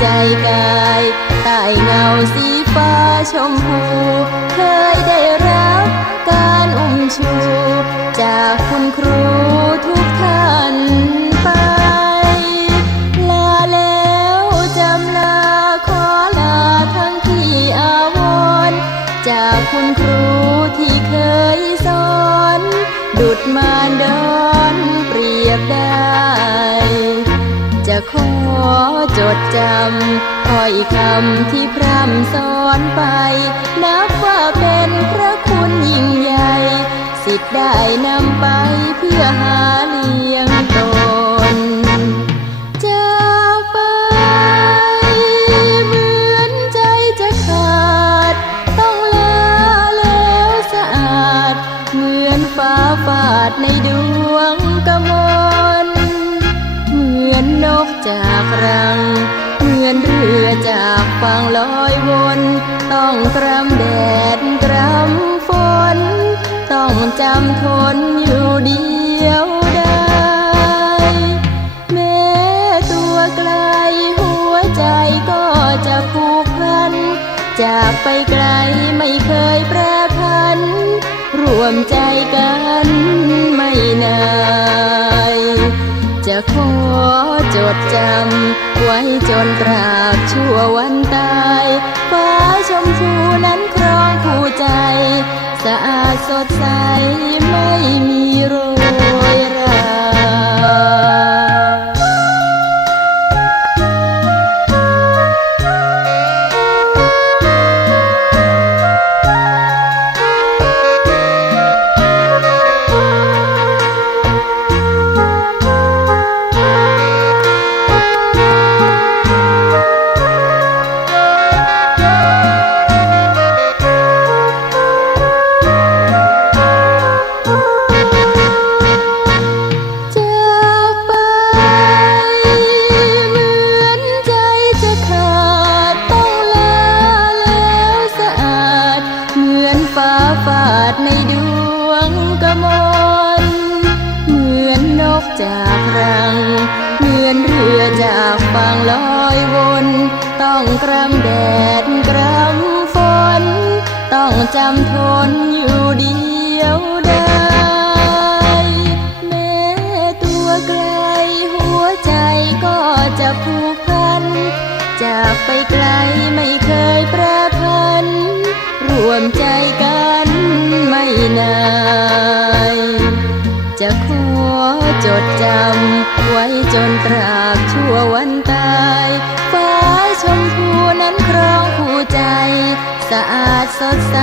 ใจกายใต้เงาสีฟ้าชมพู เคยได้รับการอุ้มชู จากคุณครูทุกท่านไป ลาแล้วจำลาขอลาทั้งที่อาวรจากคุณครูที่เคยสอน ดุดมารเดินำถ้อยคำที่พร่ำสอนไป นับว่าเป็นพระคุณยิ่งใหญ่ สิทธิ์ได้นำไปเพื่อหาเลี้ยงตนจาไปเหมือนใจจะขาด ต้องลาแล้วสะอาด เหมือนฟ้าฟาดในดวงกมลเหมือนนกจากรัง จากฝั่งลอยวนต้องกรำแดดกรำฝน ต้องจำทนอยู่เดียวได้ แม้ตัวไกลหัวใจก็จะผูกพัน จากไปไกลไม่เคยแปรพัน รวมใจกัน ไว้จนตราบชั่ววันตาย ฟ้าชมพูนั้นครองคู่ใจ สะอาดสดใส จากรัง เหมือนเรือจากฝั่งลอยวน ต้องกรำแดดกรำฝน ต้องจำทนอยู่เดียวได้แม้ตัวไกลหัวใจก็จะผูกพัน จากไปไกลไม่เคยแปรพัน รวมใจกันไม่นายจะขอ จดจำ ไว้จนตราบชั่ววันตาย ฟ้าชมพูนั้นครองคู่ใจ สะอาดสดใส